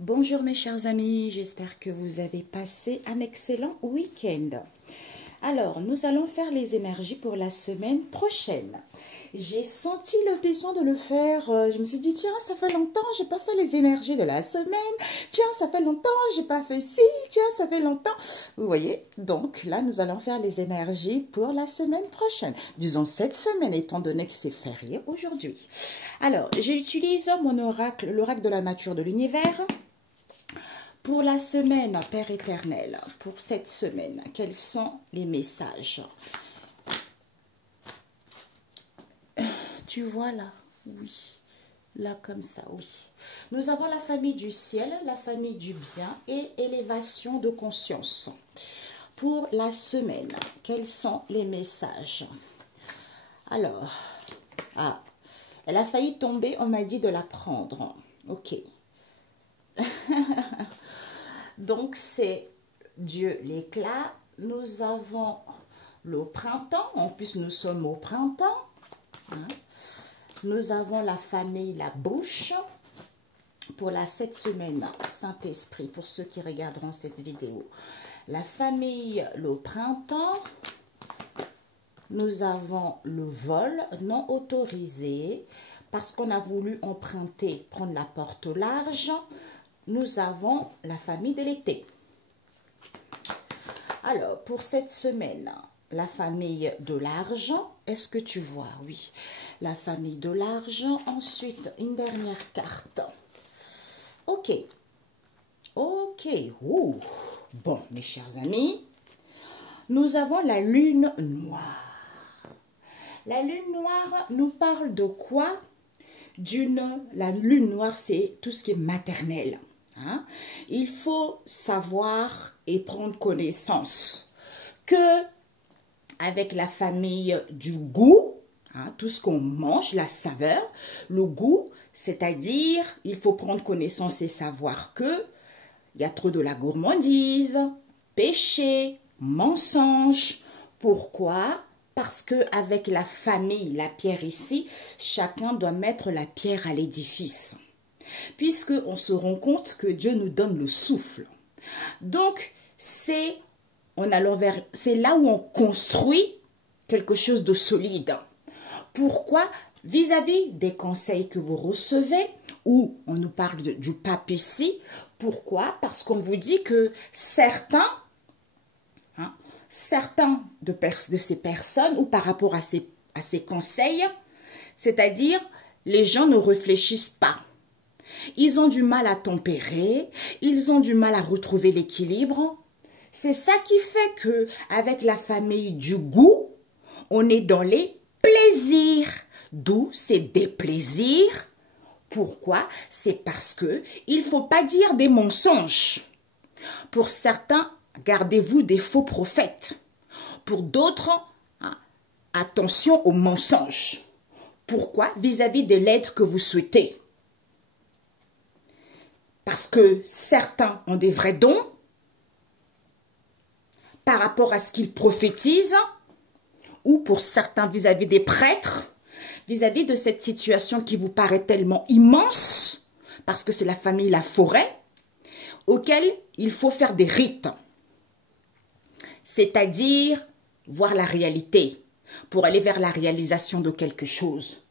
Bonjour mes chers amis, j'espère que vous avez passé un excellent week-end. Alors, nous allons faire les énergies pour la semaine prochaine. J'ai senti le besoin de le faire. Je me suis dit, tiens, ça fait longtemps, j'ai pas fait les énergies de la semaine. Tiens, ça fait longtemps, j'ai pas fait ci. Tiens, ça fait longtemps. Vous voyez? Donc là, nous allons faire les énergies pour la semaine prochaine. Disons cette semaine, étant donné que c'est férié aujourd'hui. Alors, j'utilise mon oracle, l'oracle de la nature de l'univers. Pour la semaine, Père éternel, pour cette semaine, quels sont les messages? Tu vois là? Oui. Là comme ça, oui. Nous avons la famille du ciel, la famille du bien et élévation de conscience. Pour la semaine, quels sont les messages? Alors, elle a failli tomber, on m'a dit de la prendre. Ok. Donc, c'est Dieu l'éclat. Nous avons le printemps. En plus, nous sommes au printemps. Nous avons la famille, la bouche. Pour cette semaine, Saint-Esprit, pour ceux qui regarderont cette vidéo. La famille, le printemps. Nous avons le vol non autorisé. Parce qu'on a voulu emprunter, prendre la porte au large. Nous avons la famille de l'été. Alors, pour cette semaine, la famille de l'argent, est-ce que tu vois? Oui, la famille de l'argent. Ensuite, une dernière carte. Ok. Ok. Ouh. Bon, mes chers amis, nous avons la lune noire. La lune noire nous parle de quoi? La lune noire, c'est tout ce qui est maternel. Il faut savoir et prendre connaissance que avec la famille du goût, tout ce qu'on mange, la saveur, le goût, c'est-à-dire il faut prendre connaissance et savoir que il y a trop de la gourmandise, péché, mensonge. Pourquoi? Parce que avec la famille, la pierre ici, chacun doit mettre la pierre à l'édifice. Puisqu'on se rend compte que Dieu nous donne le souffle. Donc, c'est là où on construit quelque chose de solide. Pourquoi? Vis-à-vis des conseils que vous recevez, ou on nous parle du pape ici. Pourquoi? Parce qu'on vous dit que certains de ces personnes, ou par rapport à ces conseils, c'est-à-dire les gens ne réfléchissent pas. Ils ont du mal à tempérer, ils ont du mal à retrouver l'équilibre. C'est ça qui fait que avec la famille du goût, on est dans les plaisirs. D'où c'est des plaisirs. Pourquoi? C'est parce que il faut pas dire des mensonges. Pour certains, gardez-vous des faux prophètes. Pour d'autres, attention aux mensonges. Pourquoi? Vis-à-vis de l'aide que vous souhaitez. Parce que certains ont des vrais dons par rapport à ce qu'ils prophétisent, ou pour certains vis-à-vis des prêtres, vis-à-vis de cette situation qui vous paraît tellement immense, parce que c'est la famille, la forêt, auquel il faut faire des rites. C'est-à-dire voir la réalité pour aller vers la réalisation de quelque chose.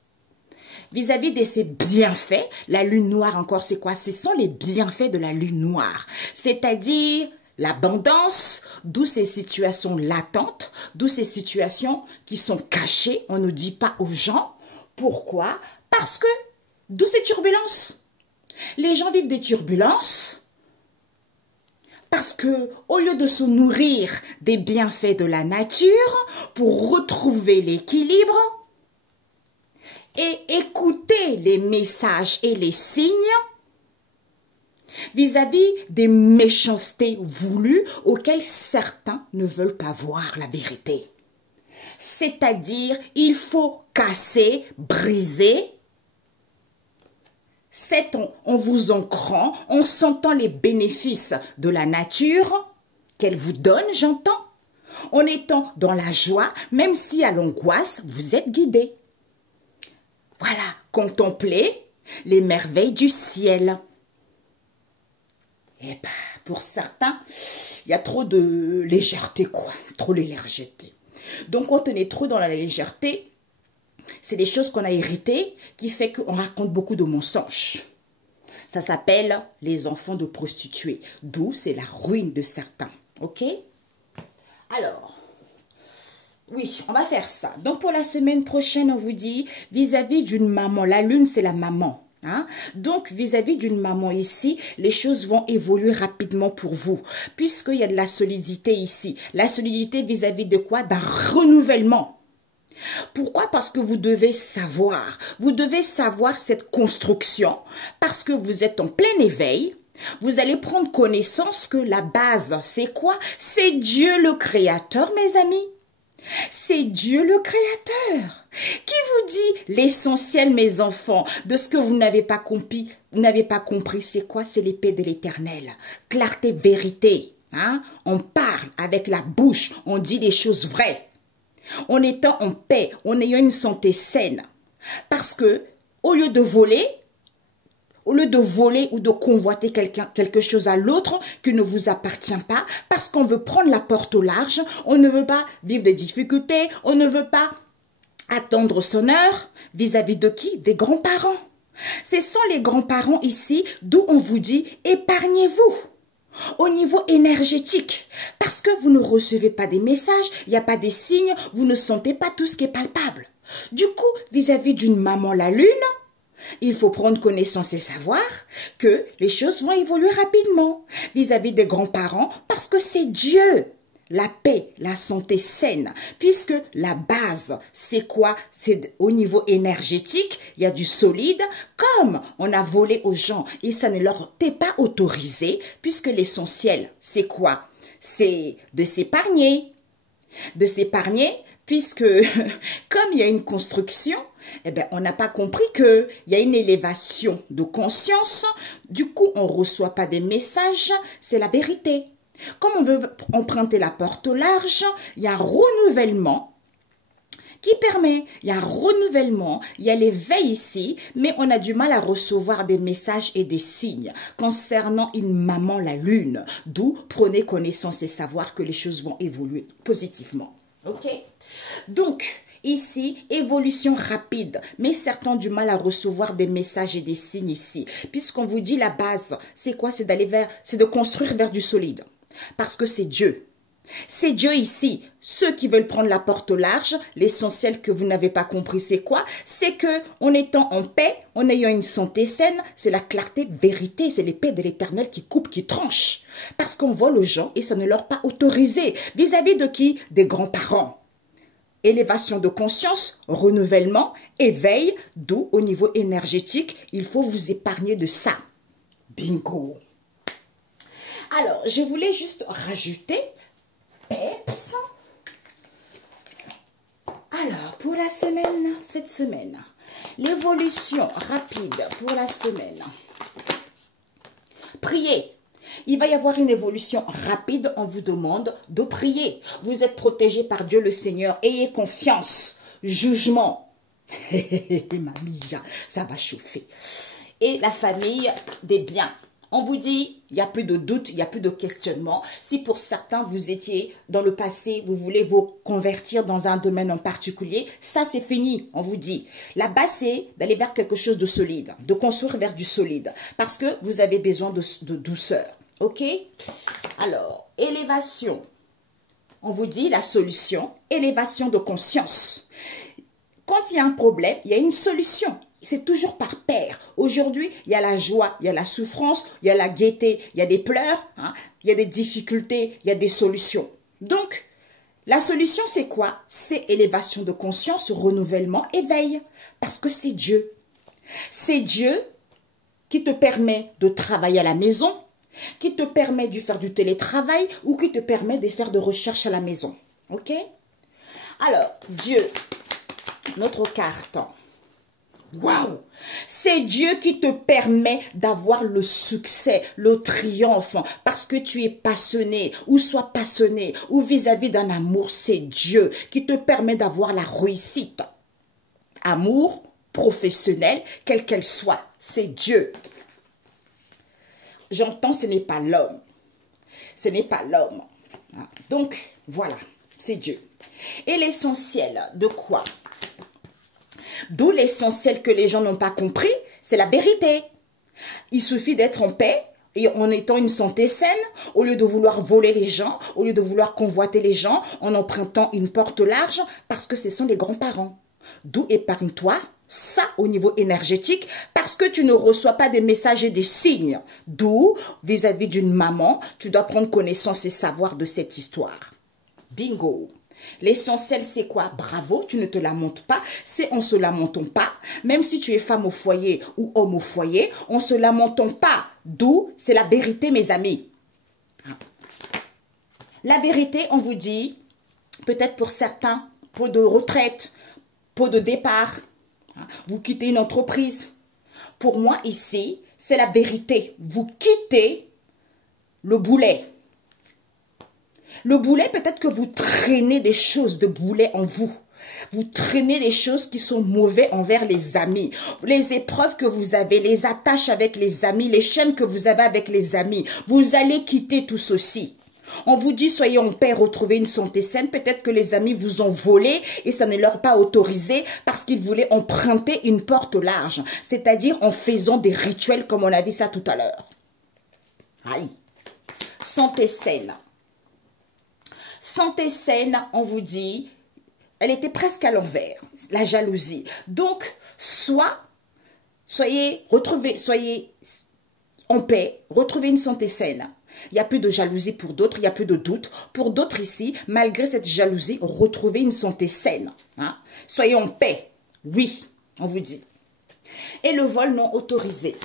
Vis-à-vis de ces bienfaits, la lune noire encore, c'est quoi? Ce sont les bienfaits de la lune noire. C'est-à-dire l'abondance, d'où ces situations latentes, d'où ces situations qui sont cachées, on ne dit pas aux gens. Pourquoi? Parce que, d'où ces turbulences. Les gens vivent des turbulences parce que, au lieu de se nourrir des bienfaits de la nature pour retrouver l'équilibre, et écouter les messages et les signes vis-à-vis des méchancetés voulues auxquelles certains ne veulent pas voir la vérité. C'est-à-dire, il faut casser, briser, en vous ancrant, en sentant les bénéfices de la nature qu'elle vous donne, j'entends, en étant dans la joie, même si à l'angoisse, vous êtes guidé. Voilà, contemplez les merveilles du ciel. Eh ben, pour certains, il y a trop de légèreté, quoi. Trop de légèreté. Donc, quand on est trop dans la légèreté, c'est des choses qu'on a héritées qui fait qu'on raconte beaucoup de mensonges. Ça s'appelle les enfants de prostituées. D'où c'est la ruine de certains. Ok? Alors, oui, on va faire ça. Donc, pour la semaine prochaine, on vous dit vis-à-vis d'une maman. La lune, c'est la maman. Hein? Donc, vis-à-vis d'une maman ici, les choses vont évoluer rapidement pour vous, puisqu'il y a de la solidité ici. La solidité vis-à-vis de quoi? D'un renouvellement. Pourquoi? Parce que vous devez savoir cette construction, parce que vous êtes en plein éveil. Vous allez prendre connaissance que la base, c'est quoi? C'est Dieu le Créateur, mes amis. C'est Dieu le Créateur qui vous dit l'essentiel, mes enfants, de ce que vous n'avez pas compris. Vous n'avez pas compris, c'est quoi? C'est l'épée de l'Éternel. Clarté, vérité. Hein? On parle avec la bouche, on dit des choses vraies. En étant en paix, en ayant une santé saine. Parce que, au lieu de voler ou de convoiter quelque chose à l'autre qui ne vous appartient pas, parce qu'on veut prendre la porte au large, on ne veut pas vivre des difficultés, on ne veut pas attendre son heure, vis-à-vis de qui? Des grands-parents. Ce sont les grands-parents ici d'où on vous dit épargnez-vous. Au niveau énergétique, parce que vous ne recevez pas des messages, il n'y a pas des signes, vous ne sentez pas tout ce qui est palpable. Du coup, vis-à-vis d'une maman la lune, il faut prendre connaissance et savoir que les choses vont évoluer rapidement vis-à-vis des grands-parents parce que c'est Dieu. La paix, la santé saine, puisque la base, c'est quoi? C'est au niveau énergétique, il y a du solide, comme on a volé aux gens et ça ne leur était pas autorisé, puisque l'essentiel, c'est quoi? C'est de s'épargner. De s'épargner, puisque comme il y a une construction, eh ben, on n'a pas compris qu'il y a une élévation de conscience, du coup on ne reçoit pas des messages, c'est la vérité. Comme on veut emprunter la porte au large, il y a un renouvellement qui permet, il y a un renouvellement, il y a l'éveil ici, mais on a du mal à recevoir des messages et des signes concernant une maman la lune, d'où prenez connaissance et savoir que les choses vont évoluer positivement. Ok? Donc, ici, évolution rapide, mais certains ont du mal à recevoir des messages et des signes ici, puisqu'on vous dit la base, c'est quoi? C'est d'aller vers, c'est de construire vers du solide. Parce que c'est Dieu. C'est Dieu ici. Ceux qui veulent prendre la porte au large, l'essentiel que vous n'avez pas compris, c'est quoi? C'est que en étant en paix, en ayant une santé saine, c'est la clarté, vérité, c'est l'épée de l'Éternel qui coupe, qui tranche. Parce qu'on vole aux gens et ça ne leur est pas autorisé. Vis-à-vis de qui? Des grands-parents. Élévation de conscience, renouvellement, éveil, d'où au niveau énergétique, il faut vous épargner de ça. Bingo! Alors, je voulais juste rajouter, peps. Alors, pour la semaine, cette semaine, l'évolution rapide pour la semaine. Priez. Il va y avoir une évolution rapide, on vous demande de prier. Vous êtes protégé par Dieu le Seigneur, ayez confiance. Jugement. Mamie, ça va chauffer. Et la famille des biens. On vous dit, il n'y a plus de doute, il n'y a plus de questionnement. Si pour certains, vous étiez dans le passé, vous voulez vous convertir dans un domaine en particulier, ça c'est fini, on vous dit. La base, c'est d'aller vers quelque chose de solide, de construire vers du solide, parce que vous avez besoin de douceur. Ok? Alors, élévation. On vous dit la solution, élévation de conscience. Quand il y a un problème, il y a une solution. C'est toujours par paire. Aujourd'hui, il y a la joie, il y a la souffrance, il y a la gaieté, il y a des pleurs, hein, il y a des difficultés, il y a des solutions. Donc, la solution, c'est quoi? C'est élévation de conscience, renouvellement, éveil. Parce que c'est Dieu. C'est Dieu qui te permet de travailler à la maison, qui te permet de faire du télétravail ou qui te permet de faire de recherche à la maison. Ok? Alors, Dieu, notre carte. Waouh! C'est Dieu qui te permet d'avoir le succès, le triomphe, parce que tu es passionné, ou sois passionné, ou vis-à-vis d'un amour, c'est Dieu qui te permet d'avoir la réussite. Amour, professionnel, quelle qu'elle soit, c'est Dieu. j'entends, ce n'est pas l'homme. Ce n'est pas l'homme. Donc, voilà, c'est Dieu. Et l'essentiel de quoi? D'où l'essentiel que les gens n'ont pas compris, c'est la vérité. Il suffit d'être en paix et en étant une santé saine, au lieu de vouloir voler les gens, au lieu de vouloir convoiter les gens, en empruntant une porte large, parce que ce sont les grands-parents. D'où épargne-toi ça au niveau énergétique, parce que tu ne reçois pas des messages et des signes. D'où, vis-à-vis d'une maman, tu dois prendre connaissance et savoir de cette histoire. Bingo! L'essentiel, c'est quoi? Bravo, tu ne te lamentes pas. C'est en se lamentant pas. Même si tu es femme au foyer ou homme au foyer, on se lamentant pas. D'où, c'est la vérité, mes amis. La vérité, on vous dit, peut-être pour certains, pot de retraite, pot de départ. Vous quittez une entreprise. Pour moi, ici, c'est la vérité. Vous quittez le boulet. Le boulet, peut-être que vous traînez des choses de boulet en vous. Vous traînez des choses qui sont mauvaises envers les amis. Les épreuves que vous avez, les attaches avec les amis, les chaînes que vous avez avec les amis. Vous allez quitter tout ceci. On vous dit, soyez en paix, retrouvez une santé saine. Peut-être que les amis vous ont volé et ça ne leur pas autorisé parce qu'ils voulaient emprunter une porte large. C'est-à-dire en faisant des rituels comme on a vu ça tout à l'heure. Aïe. Santé saine. Santé saine, on vous dit, elle était presque à l'envers, la jalousie. Donc, soyez en paix, retrouvez une santé saine. Il n'y a plus de jalousie pour d'autres, il n'y a plus de doute. Pour d'autres ici, malgré cette jalousie, retrouvez une santé saine. Hein? Soyez en paix, oui, on vous dit. Et le vol non autorisé.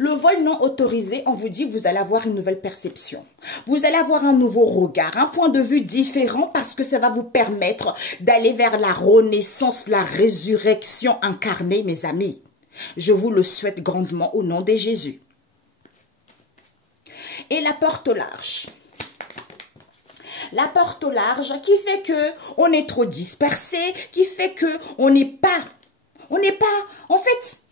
Le vol non autorisé, on vous dit, vous allez avoir une nouvelle perception. Vous allez avoir un nouveau regard, un point de vue différent parce que ça va vous permettre d'aller vers la renaissance, la résurrection incarnée, mes amis. Je vous le souhaite grandement au nom de Jésus. Et la porte large. La porte large qui fait que on est trop dispersé, qui fait que on n'est pas, en fait,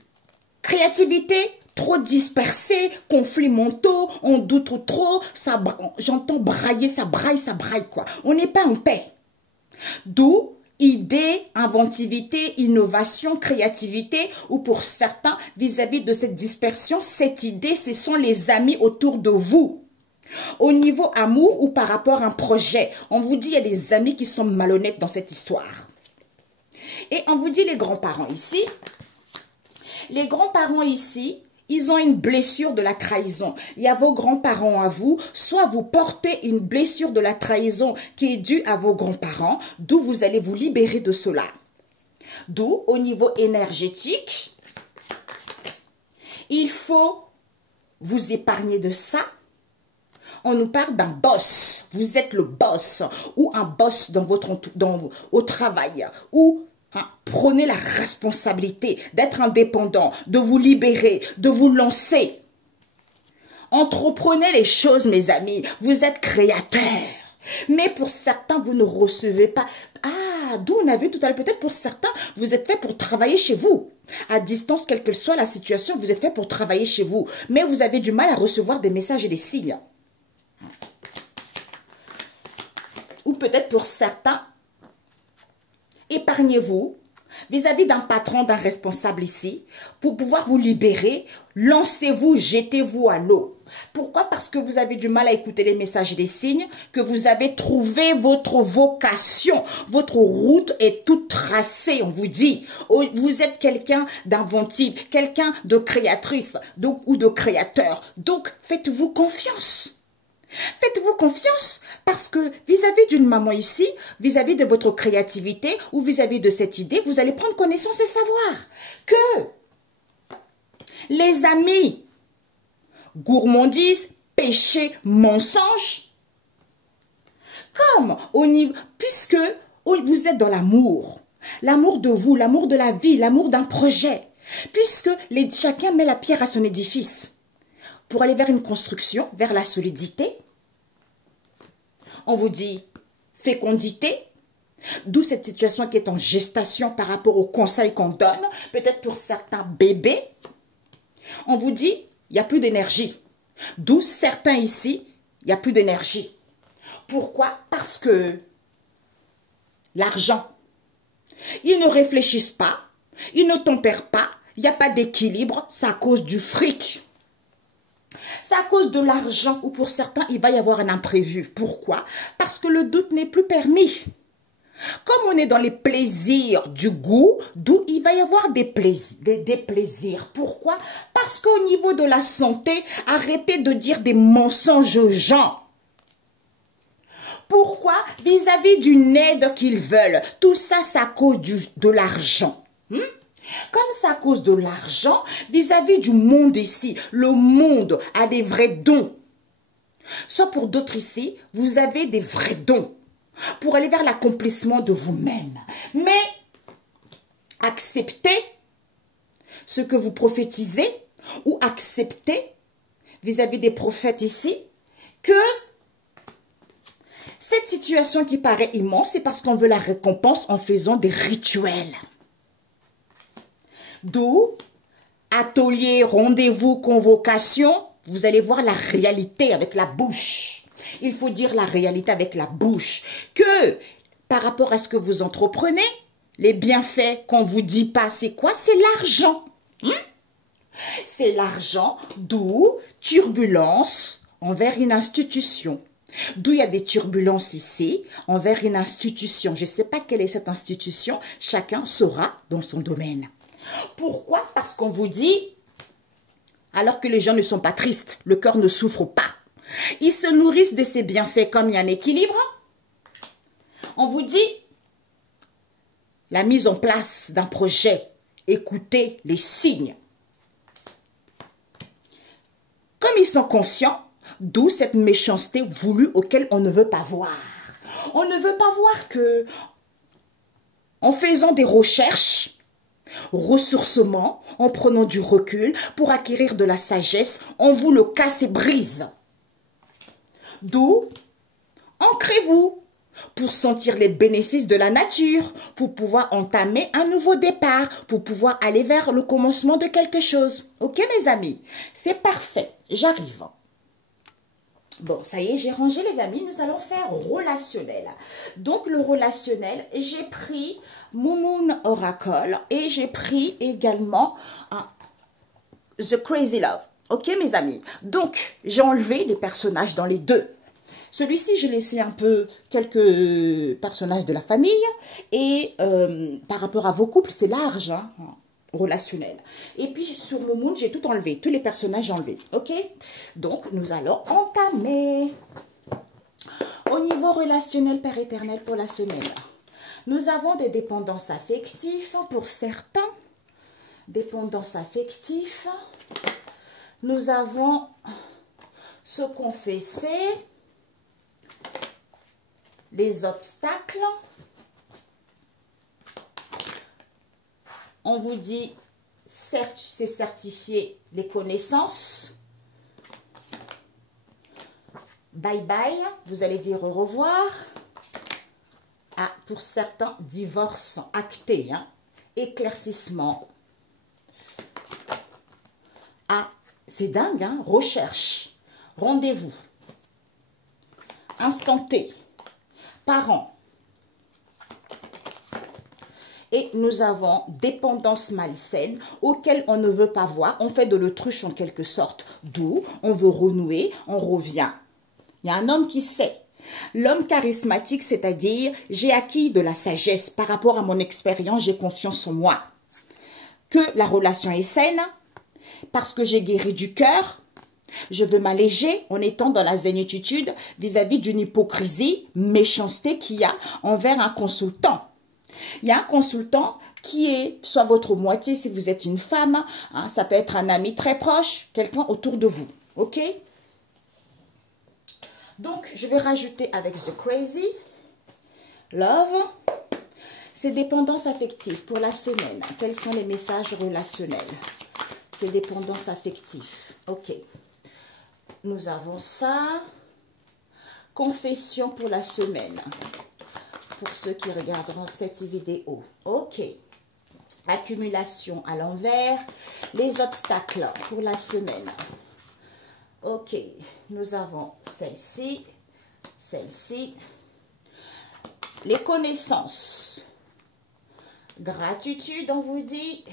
créativité, trop dispersé, conflits mentaux, on doute trop, j'entends brailler, ça braille quoi. On n'est pas en paix. D'où idée, inventivité, innovation, créativité, ou pour certains, vis-à-vis de cette dispersion, cette idée, ce sont les amis autour de vous. Au niveau amour ou par rapport à un projet, on vous dit il y a des amis qui sont malhonnêtes dans cette histoire. Et on vous dit les grands-parents ici. Les grands-parents ici, ils ont une blessure de la trahison. Il y a vos grands-parents à vous, soit vous portez une blessure de la trahison qui est due à vos grands-parents, d'où vous allez vous libérer de cela. D'où, au niveau énergétique, il faut vous épargner de ça. On nous parle d'un boss. Vous êtes le boss ou un boss au travail ou prenez la responsabilité d'être indépendant, de vous libérer, de vous lancer. Entreprenez les choses, mes amis. Vous êtes créateurs. Mais pour certains, vous ne recevez pas. Ah, d'où on a vu tout à l'heure, peut-être pour certains, vous êtes fait pour travailler chez vous. À distance, quelle que soit la situation, vous êtes fait pour travailler chez vous. Mais vous avez du mal à recevoir des messages et des signes. Ou peut-être pour certains, épargnez-vous vis-à-vis d'un patron, d'un responsable ici, pour pouvoir vous libérer, lancez-vous, jetez-vous à l'eau. Pourquoi? Parce que vous avez du mal à écouter les messages et les signes, que vous avez trouvé votre vocation, votre route est toute tracée, on vous dit. Vous êtes quelqu'un d'inventif, quelqu'un de créatrice ou de créateur. Donc, faites-vous confiance. Faites-vous confiance parce que vis-à-vis d'une maman ici, vis-à-vis de votre créativité ou vis-à-vis de cette idée, vous allez prendre connaissance et savoir que les amis, gourmandise, péché, mensonge, comme au niveau, puisque vous êtes dans l'amour, l'amour de vous, l'amour de la vie, l'amour d'un projet, puisque chacun met la pierre à son édifice pour aller vers une construction, vers la solidité. On vous dit fécondité, d'où cette situation qui est en gestation par rapport aux conseils qu'on donne, peut-être pour certains bébés. On vous dit il n'y a plus d'énergie. D'où certains ici, il n'y a plus d'énergie. Pourquoi? Parce que l'argent, ils ne réfléchissent pas, ils ne tempèrent pas, il n'y a pas d'équilibre, c'est à cause du fric. C'est à cause de l'argent ou pour certains, il va y avoir un imprévu. Pourquoi? Parce que le doute n'est plus permis. Comme on est dans les plaisirs du goût, d'où il va y avoir des plaisirs. Pourquoi? Parce qu'au niveau de la santé, arrêtez de dire des mensonges aux gens. Pourquoi? Vis-à-vis d'une aide qu'ils veulent. Tout ça, c'est à cause de l'argent. Comme c'est à cause de l'argent, vis-à-vis du monde ici, le monde a des vrais dons. Soit pour d'autres ici, vous avez des vrais dons pour aller vers l'accomplissement de vous-même. Mais acceptez ce que vous prophétisez ou acceptez vis-à-vis des prophètes ici que cette situation qui paraît immense, c'est parce qu'on veut la récompense en faisant des rituels. D'où, atelier, rendez-vous, convocation, vous allez voir la réalité avec la bouche. Il faut dire la réalité avec la bouche. Que par rapport à ce que vous entreprenez, les bienfaits qu'on ne vous dit pas, c'est quoi? C'est l'argent. C'est l'argent, d'où turbulence envers une institution. D'où il y a des turbulences ici envers une institution. Je ne sais pas quelle est cette institution, chacun saura dans son domaine. Pourquoi? Parce qu'on vous dit, alors que les gens ne sont pas tristes, le cœur ne souffre pas. Ils se nourrissent de ces bienfaits comme il y a un équilibre. On vous dit, la mise en place d'un projet, écoutez les signes. Comme ils sont conscients, d'où cette méchanceté voulue auquel on ne veut pas voir. On ne veut pas voir que, en faisant des recherches, ressourcement, en prenant du recul pour acquérir de la sagesse, on vous le casse et brise. D'où, ancrez-vous pour sentir les bénéfices de la nature, pour pouvoir entamer un nouveau départ, pour pouvoir aller vers le commencement de quelque chose. Ok mes amis, c'est parfait, j'arrive. Bon, ça y est, j'ai rangé les amis, nous allons faire relationnel. Donc le relationnel, j'ai pris Moon Oracle et j'ai pris également The Crazy Love. Ok mes amis, donc j'ai enlevé les personnages dans les deux. Celui-ci, j'ai laissé un peu quelques personnages de la famille et par rapport à vos couples, c'est large, hein, relationnel. Et puis sur mon monde, j'ai tout enlevé, tous les personnages enlevés, ok? Donc, nous allons entamer. Au niveau relationnel, Père éternel, pour la semaine, nous avons des dépendances affectives pour certains. Dépendances affectives. Nous avons se confesser, les obstacles. On vous dit, c'est certifié les connaissances. Bye bye, vous allez dire au revoir. Ah, pour certains, divorce acté, hein. Éclaircissement. Ah, c'est dingue, hein. Recherche, rendez-vous, instant T, parents. Et nous avons dépendance malsaine auquel on ne veut pas voir. On fait de l'autruche en quelque sorte. D'où on veut renouer, on revient. Il y a un homme qui sait. L'homme charismatique, c'est-à-dire j'ai acquis de la sagesse par rapport à mon expérience, j'ai confiance en moi. Que la relation est saine, parce que j'ai guéri du cœur. Je veux m'alléger en étant dans la zénitude vis-à-vis d'une hypocrisie, méchanceté qu'il y a envers un consultant. Il y a un consultant qui est soit votre moitié si vous êtes une femme, hein, ça peut être un ami très proche, quelqu'un autour de vous, ok? Donc, je vais rajouter avec The Crazy Love, ces dépendances affectives pour la semaine. Quels sont les messages relationnels? Ces dépendances affectives, ok. Nous avons ça. Confession pour la semaine. Pour ceux qui regarderont cette vidéo. Ok. Accumulation à l'envers. Les obstacles pour la semaine. Ok, nous avons celle-ci, celle-ci. Les connaissances. Gratitude, on vous dit.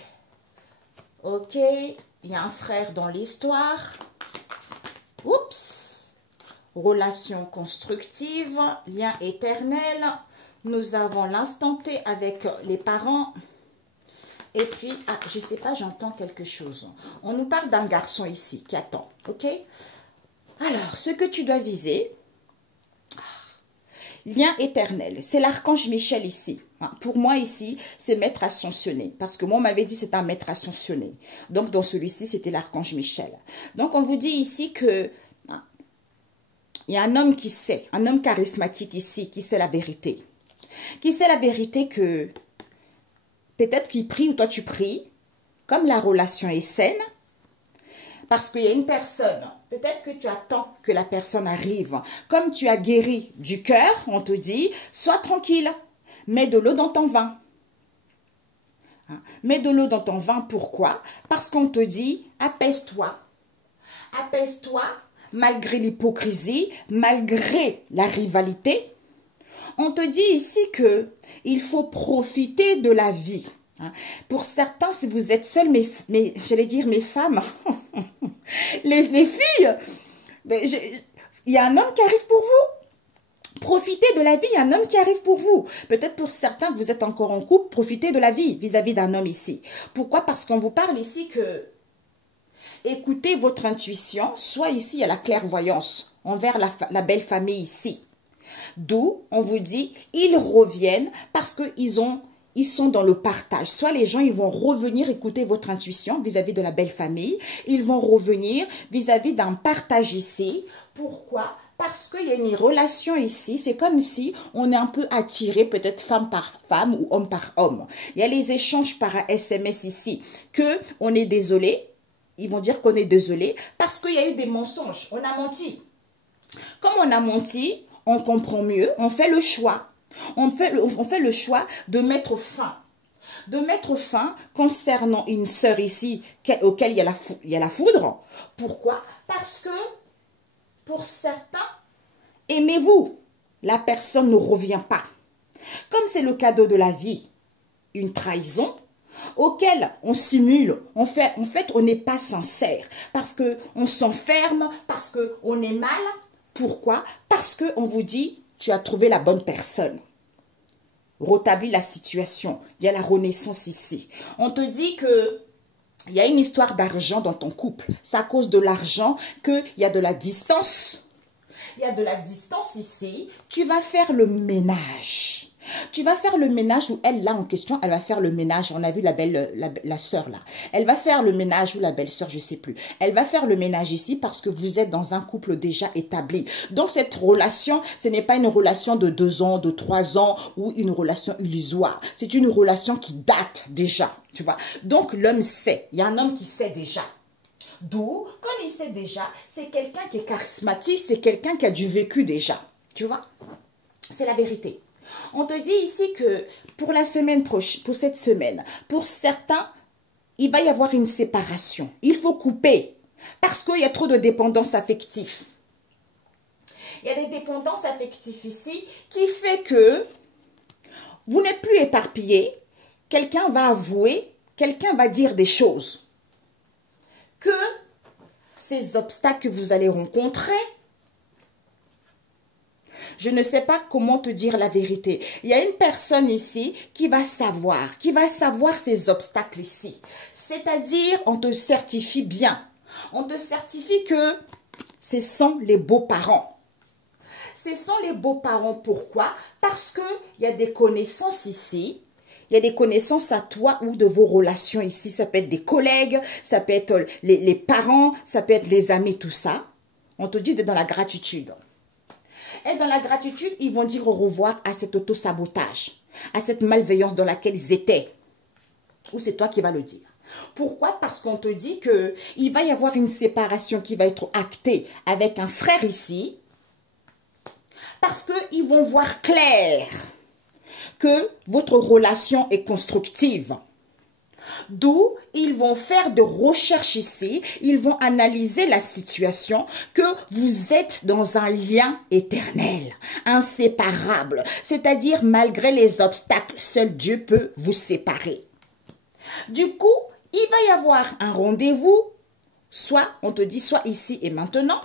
Ok, il y a un frère dans l'histoire. Oups. Relation constructive, lien éternel. Nous avons l'instant T avec les parents. Et puis, ah, je ne sais pas, j'entends quelque chose. On nous parle d'un garçon ici qui attend, ok? Alors, ce que tu dois viser, lien éternel, c'est l'archange Michel ici. Pour moi ici, c'est maître ascensionné. Parce que moi, on m'avait dit c'est un maître ascensionné. Donc, dans celui-ci, c'était l'archange Michel. Donc, on vous dit ici que il y a un homme qui sait, un homme charismatique ici, qui sait la vérité. Qui sait la vérité que peut-être qu'il prie ou toi tu pries, comme la relation est saine, parce qu'il y a une personne, peut-être que tu attends que la personne arrive. Comme tu as guéri du cœur, on te dit, sois tranquille, mets de l'eau dans ton vin. Mets de l'eau dans ton vin, pourquoi? Parce qu'on te dit, apaise-toi. Apaise-toi, malgré l'hypocrisie, malgré la rivalité. On te dit ici que il faut profiter de la vie. Pour certains, si vous êtes seuls, j'allais dire mes femmes, les filles, il y a un homme qui arrive pour vous. Profitez de la vie, il y a un homme qui arrive pour vous. Peut-être pour certains, vous êtes encore en couple, profitez de la vie vis-à-vis d'un homme ici. Pourquoi? Parce qu'on vous parle ici que écoutez votre intuition, soit ici il y a la clairvoyance envers la belle famille ici. D'où on vous dit, ils reviennent parce qu'ils sont dans le partage. Soit les gens, ils vont revenir écouter votre intuition vis-à-vis de la belle famille. Ils vont revenir vis-à-vis d'un partage ici. Pourquoi? Parce qu'il y a une relation ici. C'est comme si on est un peu attiré, peut-être femme par femme ou homme par homme. Il y a les échanges par SMS ici. Que on est désolé. Ils vont dire qu'on est désolé parce qu'il y a eu des mensonges. On a menti. Comme on a menti, on comprend mieux, on fait le choix. On fait le choix de mettre fin. De mettre fin concernant une sœur ici auquel il y a la foudre. Pourquoi? Parce que pour certains, aimez-vous. La personne ne revient pas. Comme c'est le cadeau de la vie, une trahison auquel on simule, en fait, on n'est pas sincère. Parce qu'on s'enferme, parce qu'on est mal. Pourquoi? Parce qu'on vous dit, tu as trouvé la bonne personne. Rétablis la situation. Il y a la renaissance ici. On te dit que il y a une histoire d'argent dans ton couple. C'est à cause de l'argent qu'il y a de la distance. Il y a de la distance ici. Tu vas faire le ménage. Tu vas faire le ménage où elle, là en question, elle va faire le ménage. On a vu la sœur là. Elle va faire le ménage ou la belle-sœur, je ne sais plus. Elle va faire le ménage ici parce que vous êtes dans un couple déjà établi. Donc cette relation, ce n'est pas une relation de 2 ans, de 3 ans ou une relation illusoire. C'est une relation qui date déjà, tu vois. Donc l'homme sait. Il y a un homme qui sait déjà. D'où, comme il sait déjà, c'est quelqu'un qui est charismatique, c'est quelqu'un qui a du vécu déjà. Tu vois, c'est la vérité. On te dit ici que pour la semaine prochaine, pour cette semaine, pour certains, il va y avoir une séparation. Il faut couper parce qu'il y a trop de dépendance affective. Il y a des dépendances affectives ici qui fait que vous n'êtes plus éparpillé. Quelqu'un va avouer, quelqu'un va dire des choses. Que ces obstacles que vous allez rencontrer, je ne sais pas comment te dire la vérité. Il y a une personne ici qui va savoir ces obstacles ici. C'est-à-dire, on te certifie bien. On te certifie que ce sont les beaux-parents. Ce sont les beaux-parents, pourquoi? Parce qu'il y a des connaissances ici. Il y a des connaissances à toi ou de vos relations ici. Ça peut être des collègues, ça peut être les parents, ça peut être les amis, tout ça. On te dit d'être dans la gratitude. Et dans la gratitude, ils vont dire au revoir à cet auto-sabotage, à cette malveillance dans laquelle ils étaient. Ou c'est toi qui vas le dire. Pourquoi? Parce qu'on te dit qu'il va y avoir une séparation qui va être actée avec un frère ici. Parce qu'ils vont voir clair que votre relation est constructive. D'où ils vont faire de recherches ici, ils vont analyser la situation, que vous êtes dans un lien éternel, inséparable, c'est-à-dire malgré les obstacles, seul Dieu peut vous séparer. Du coup, il va y avoir un rendez-vous, soit on te dit soit ici et maintenant.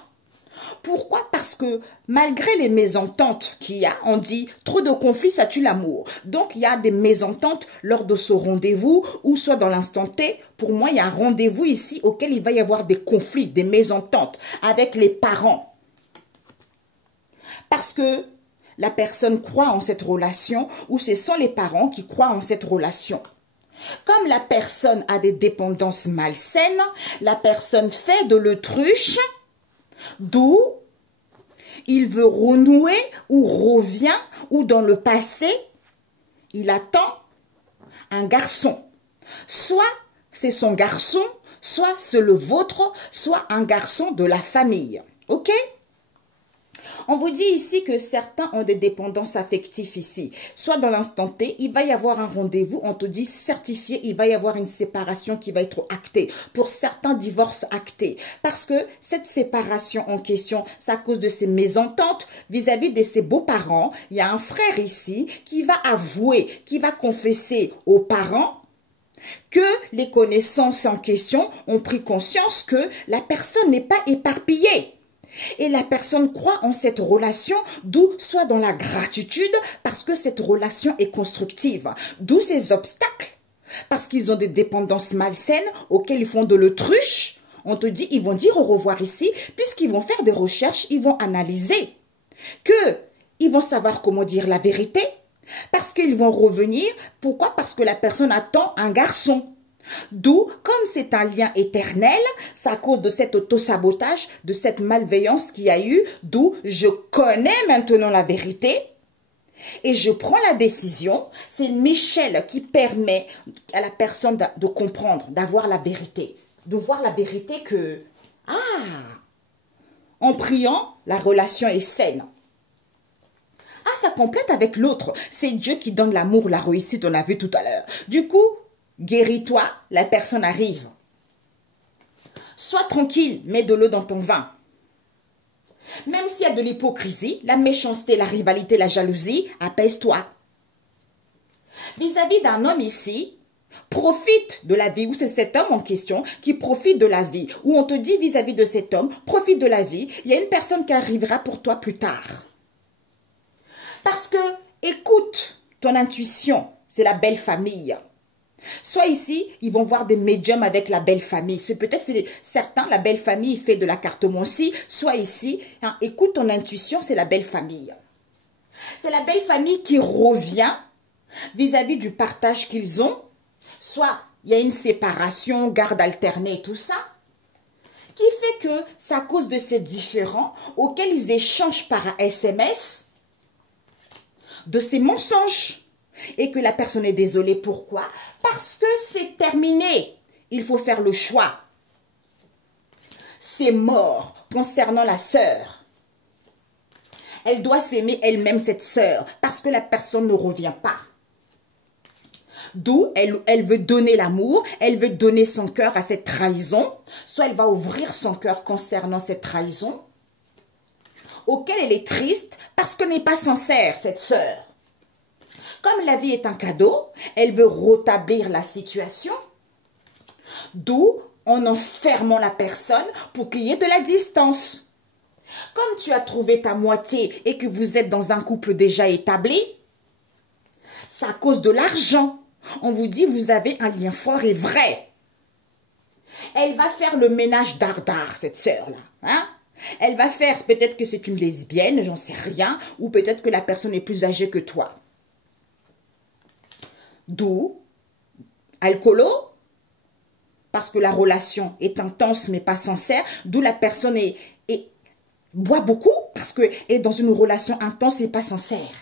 Pourquoi? Parce que malgré les mésententes qu'il y a, on dit trop de conflits, ça tue l'amour. Donc il y a des mésententes lors de ce rendez-vous ou soit dans l'instant T. Pour moi, il y a un rendez-vous ici auquel il va y avoir des conflits, des mésententes avec les parents. Parce que la personne croit en cette relation ou ce sont les parents qui croient en cette relation. Comme la personne a des dépendances malsaines, la personne fait de l'autruche. D'où il veut renouer ou revient ou dans le passé, il attend un garçon. Soit c'est son garçon, soit c'est le vôtre, soit un garçon de la famille. Ok? On vous dit ici que certains ont des dépendances affectives ici. Soit dans l'instant T, il va y avoir un rendez-vous, on te dit certifié, il va y avoir une séparation qui va être actée. Pour certains, divorces actés. Parce que cette séparation en question, c'est à cause de ces mésententes vis-à-vis de ses beaux-parents. Il y a un frère ici qui va avouer, qui va confesser aux parents que les connaissances en question ont pris conscience que la personne n'est pas éparpillée. Et la personne croit en cette relation, d'où soit dans la gratitude, parce que cette relation est constructive. D'où ces obstacles, parce qu'ils ont des dépendances malsaines auxquelles ils font de l'autruche. On te dit, ils vont dire au revoir ici, puisqu'ils vont faire des recherches, ils vont analyser, ils vont savoir comment dire la vérité, parce qu'ils vont revenir. Pourquoi? Parce que la personne attend un garçon. D'où, comme c'est un lien éternel, c'est à cause de cet autosabotage, de cette malveillance qu'il y a eu, d'où je connais maintenant la vérité et je prends la décision. C'est Michel qui permet à la personne de comprendre, d'avoir la vérité, de voir la vérité que, en priant, la relation est saine. Ça complète avec l'autre. C'est Dieu qui donne l'amour, la réussite, on a vu tout à l'heure. Du coup, guéris-toi, la personne arrive. Sois tranquille, mets de l'eau dans ton vin. Même s'il y a de l'hypocrisie, la méchanceté, la rivalité, la jalousie, apaise-toi. Vis-à-vis d'un homme ici, profite de la vie, ou c'est cet homme en question qui profite de la vie, où on te dit vis-à-vis de cet homme, profite de la vie, il y a une personne qui arrivera pour toi plus tard. Parce que, écoute ton intuition, c'est la belle famille. Soit ici, ils vont voir des médiums avec la belle famille. Peut-être certains, la belle famille fait de la cartomancie. Soit ici, écoute ton intuition, c'est la belle famille. C'est la belle famille qui revient vis-à-vis du partage qu'ils ont. Soit il y a une séparation, garde alternée et tout ça. Qui fait que c'est à cause de ces différends auxquels ils échangent par SMS de ces mensonges. Et que la personne est désolée. Pourquoi? Parce que c'est terminé. Il faut faire le choix. C'est mort concernant la sœur. Elle doit s'aimer elle-même, cette sœur, parce que la personne ne revient pas. D'où elle veut donner l'amour, elle veut donner son cœur à cette trahison. Soit elle va ouvrir son cœur concernant cette trahison, auquel elle est triste parce qu'elle n'est pas sincère, cette sœur. Comme la vie est un cadeau, elle veut rétablir la situation, d'où en enfermant la personne pour qu'il y ait de la distance. Comme tu as trouvé ta moitié et que vous êtes dans un couple déjà établi, c'est à cause de l'argent. On vous dit vous avez un lien fort et vrai. Elle va faire le ménage dardard, cette sœur-là. Elle va faire, peut-être que c'est une lesbienne, j'en sais rien, ou peut-être que la personne est plus âgée que toi. D'où, alcoolo, parce que la relation est intense mais pas sincère, d'où la personne boit beaucoup parce qu'elle est dans une relation intense et pas sincère.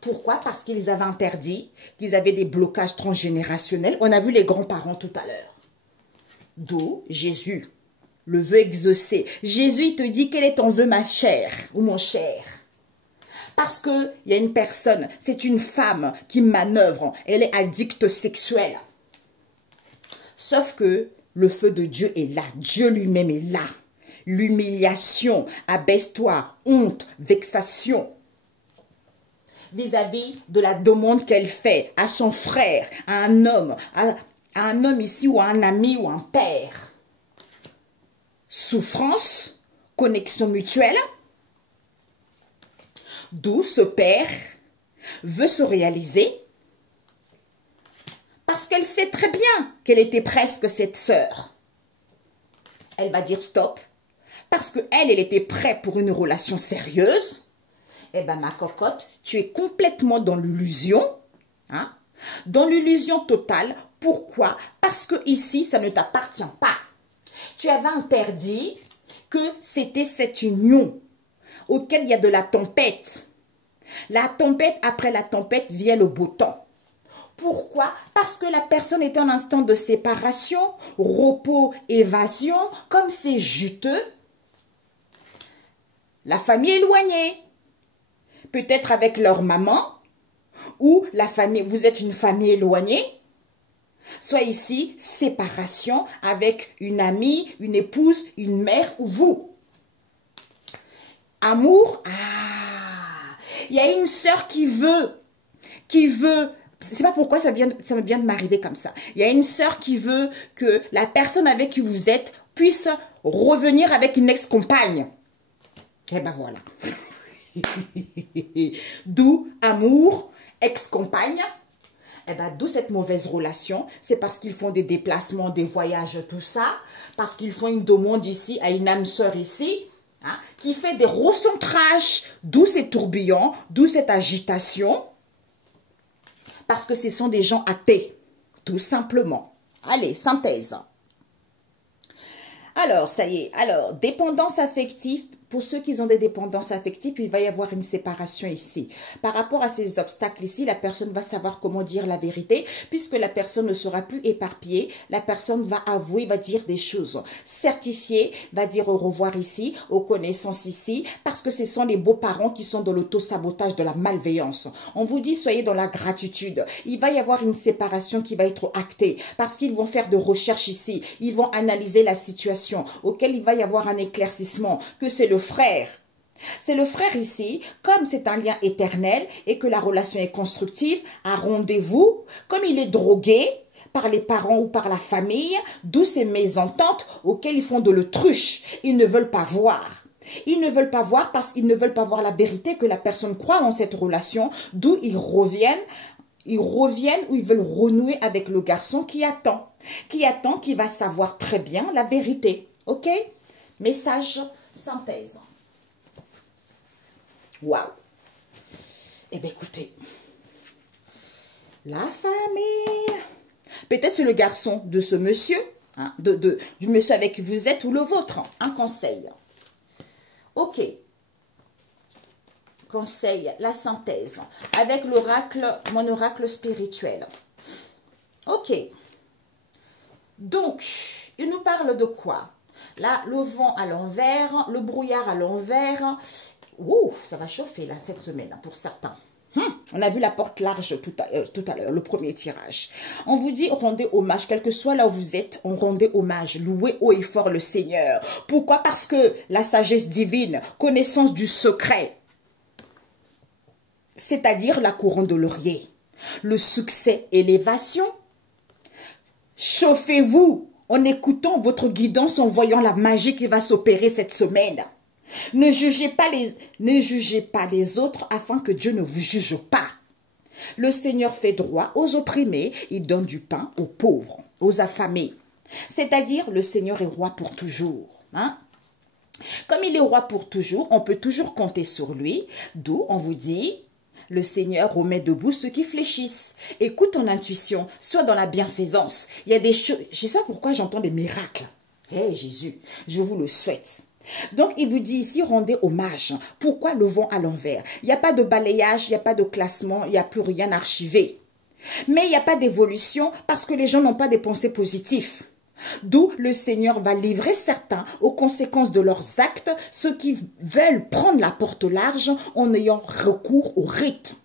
Pourquoi? Parce qu'ils avaient interdit, qu'ils avaient des blocages transgénérationnels. On a vu les grands-parents tout à l'heure. D'où Jésus, le vœu exaucé. Jésus, il te dit, quel est ton vœu, ma chère ou mon cher? Parce qu'il y a une personne, c'est une femme qui manœuvre, elle est addicte sexuelle. Sauf que le feu de Dieu est là. Dieu lui-même est là. L'humiliation, abaisse-toi, honte, vexation vis-à-vis de la demande qu'elle fait à son frère, à un homme ici ou à un ami ou un père. Souffrance, connexion mutuelle, d'où ce père veut se réaliser parce qu'elle sait très bien qu'elle était presque cette sœur. Elle va dire stop parce qu'elle était prête pour une relation sérieuse. Eh bien, ma cocotte, tu es complètement dans l'illusion, hein? Dans l'illusion totale. Pourquoi? Parce que ici, ça ne t'appartient pas. Tu avais interdit que c'était cette union auquel il y a de la tempête. La tempête, après la tempête, vient le beau temps. Pourquoi? Parce que la personne est en instant de séparation, repos, évasion, comme c'est juteux. La famille éloignée, peut-être avec leur maman, ou la famille, vous êtes une famille éloignée, soit ici, séparation avec une amie, une épouse, une mère ou vous. Amour, il y a une sœur qui veut, je ne sais pas pourquoi ça vient de m'arriver comme ça. Il y a une sœur qui veut que la personne avec qui vous êtes puisse revenir avec une ex-compagne. Eh ben voilà. D'où amour, ex-compagne. Eh ben, d'où cette mauvaise relation. C'est parce qu'ils font des déplacements, des voyages, tout ça. Parce qu'ils font une demande ici à une âme sœur ici. Hein, qui fait des recentrages. D'où ces tourbillons, d'où cette agitation. Parce que ce sont des gens athées. Tout simplement. Allez, synthèse. Alors, ça y est. Alors, dépendance affective. Pour ceux qui ont des dépendances affectives, il va y avoir une séparation ici. Par rapport à ces obstacles ici, la personne va savoir comment dire la vérité, puisque la personne ne sera plus éparpillée. La personne va avouer, va dire des choses certifiées, va dire au revoir ici, aux connaissances ici, parce que ce sont les beaux-parents qui sont dans l'auto-sabotage de la malveillance. On vous dit, soyez dans la gratitude. Il va y avoir une séparation qui va être actée, parce qu'ils vont faire de recherches ici. Ils vont analyser la situation, auquel il va y avoir un éclaircissement, que c'est le frère. C'est le frère ici, comme c'est un lien éternel et que la relation est constructive, un rendez-vous, comme il est drogué par les parents ou par la famille, d'où ces mésententes auxquelles ils font de l'autruche. Ils ne veulent pas voir. Ils ne veulent pas voir parce qu'ils ne veulent pas voir la vérité que la personne croit en cette relation, d'où ils reviennent ou ils veulent renouer avec le garçon qui attend, qui va savoir très bien la vérité. Ok? Message synthèse. Waouh. Eh bien, écoutez. La famille. Peut-être c'est le garçon de ce monsieur, hein, du monsieur avec qui vous êtes ou le vôtre. Un conseil. Ok. Conseil, la synthèse. Avec l'oracle, mon oracle spirituel. Ok. Donc, il nous parle de quoi? Là, le vent à l'envers, le brouillard à l'envers. Ouh, ça va chauffer là cette semaine pour certains. On a vu la porte large tout à l'heure, le premier tirage. On vous dit, rendez hommage, quel que soit là où vous êtes, on rendez hommage, louez haut et fort le Seigneur. Pourquoi? Parce que la sagesse divine, connaissance du secret, c'est-à-dire la couronne de laurier, le succès, élévation. Chauffez-vous en écoutant votre guidance, en voyant la magie qui va s'opérer cette semaine. Ne jugez pas les autres afin que Dieu ne vous juge pas. Le Seigneur fait droit aux opprimés, il donne du pain aux pauvres, aux affamés. C'est-à-dire, le Seigneur est roi pour toujours. Hein? Comme il est roi pour toujours, on peut toujours compter sur lui, d'où on vous dit... Le Seigneur remet debout ceux qui fléchissent. Écoute ton intuition, sois dans la bienfaisance. Il y a des choses, je sais pas pourquoi j'entends des miracles. Hé Jésus, je vous le souhaite. Donc il vous dit ici, rendez hommage. Pourquoi le vent à l'envers? Il n'y a pas de balayage, il n'y a pas de classement, il n'y a plus rien archivé. Mais il n'y a pas d'évolution parce que les gens n'ont pas des pensées positives. D'où le Seigneur va livrer certains aux conséquences de leurs actes, ceux qui veulent prendre la porte large en ayant recours au rythme.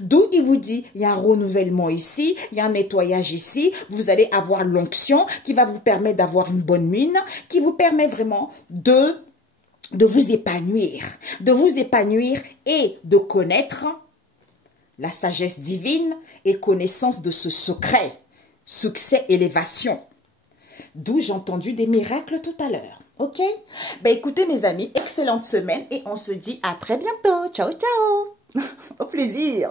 D'où il vous dit, il y a un renouvellement ici, il y a un nettoyage ici, vous allez avoir l'onction qui va vous permettre d'avoir une bonne mine, qui vous permet vraiment de vous épanouir et de connaître la sagesse divine et connaissance de ce secret, succès, élévation. D'où j'ai entendu des miracles tout à l'heure. Ok? Ben écoutez mes amis, excellente semaine et on se dit à très bientôt. Ciao, ciao. Au plaisir.